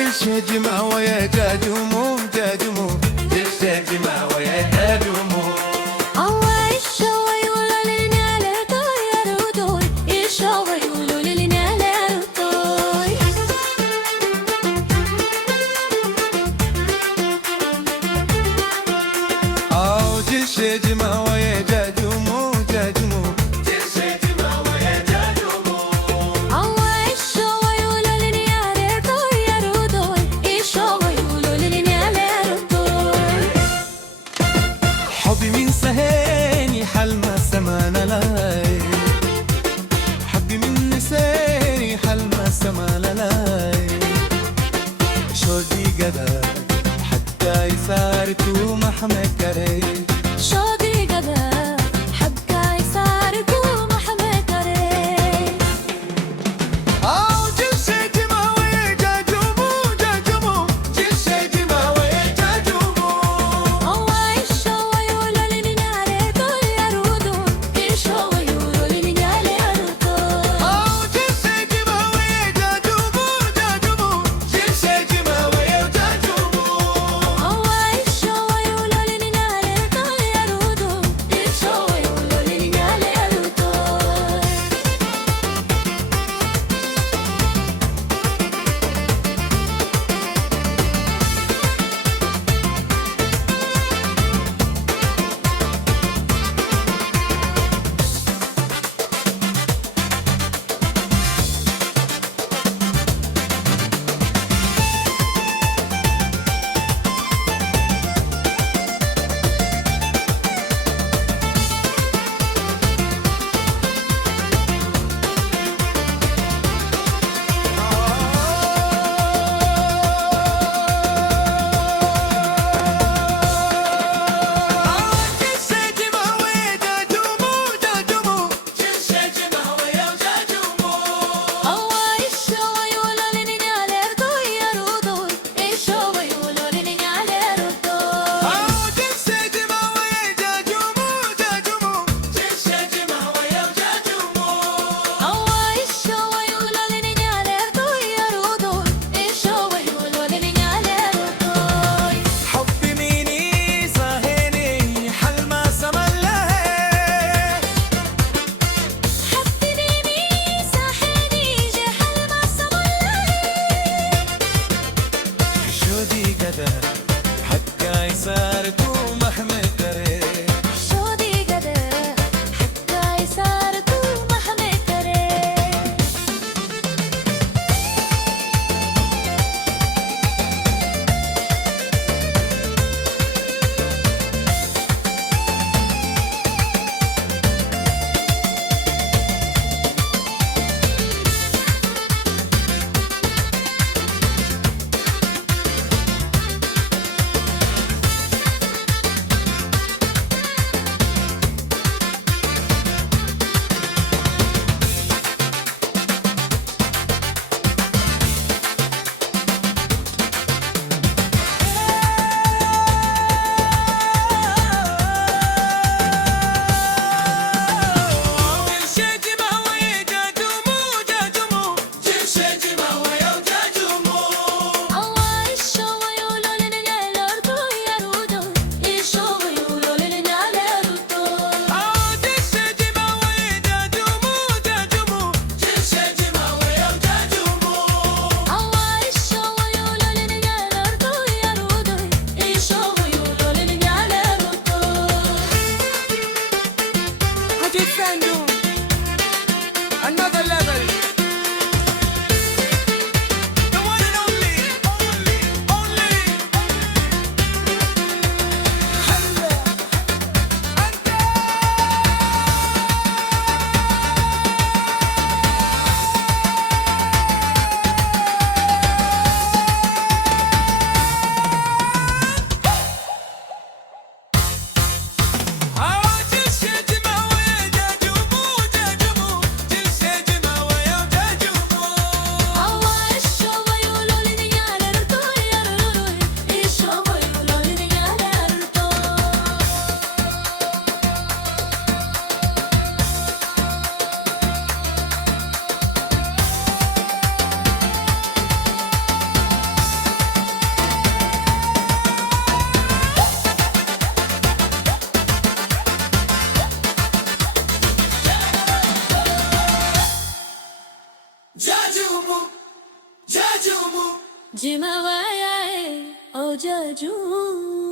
جمع ويا جاجمو جاجمو جلسة جمع ويا جاجمو الله الشوا يقولوا لنا لا طير ودور الشوا يقولوا لنا لا طير جلسة جمع ويا جاجمو جاجمو جلسة جمع ويا جاجمو الله الشوا يقولوا لنا لا طير ودور الشوا يقولوا لنا لا طير حبي من سهاني حلمة سمانة لاي حبي من نساني حلمة سمانة لاي شودي قدر حتى يسارتو محمد كريم شوقي قدا حبكاي صاركو محمد كريم جلسة جمع ويا جاجمو جاجمو جلسة جمع ويا جاجمو الله الشوا يقولوا لنا لا طير ودور الشوا يقولوا لنا لا طير جلسة جمع ويا جاجمو جاجمو جلسة جمع ويا جاجمو الله الشوا يقولوا لنا لا طير ودور الشوا يقولوا لنا لا طير جلسة جمع ويا جاجمو جاجمو جلسة جمع ويا جاجمو الله الشوا يقولوا لنا لا طير ودور الشوا يقولوا لنا لا طير جلسة جمع ويا جاجمو جاجمو جلسة جمع ويا جاجمو الله الشوا يقولوا لنا لا طير ودور الشوا يقولوا لنا لا طير حبي ميني صاهيني حلمة سملها حبيني صحيني جهل ما صبر شودي قدر حتى يساركو محمد كريم شودي قدا حتى يساركو محمد كريم جلسة جمع ويا جاجمو جاجمو جلسة جمع ويا جاجمو الله الشوا يقولوا لنا لا طير ودور الشوا يقولوا لنا لا طير جلسة جمع ويا جاجمو جاجمو جلسة جمع ويا جاجمو الله الشوا يقولوا لنا لا طير ودور الشوا يقولوا لنا لا طير Ajit Sandhu, another level. The one and only. Halla, anta. جلسة جمع ويا جاجمو جاجمو جلسة جمع Jajumu, Jajumu. Jimawaye, oh Jaju.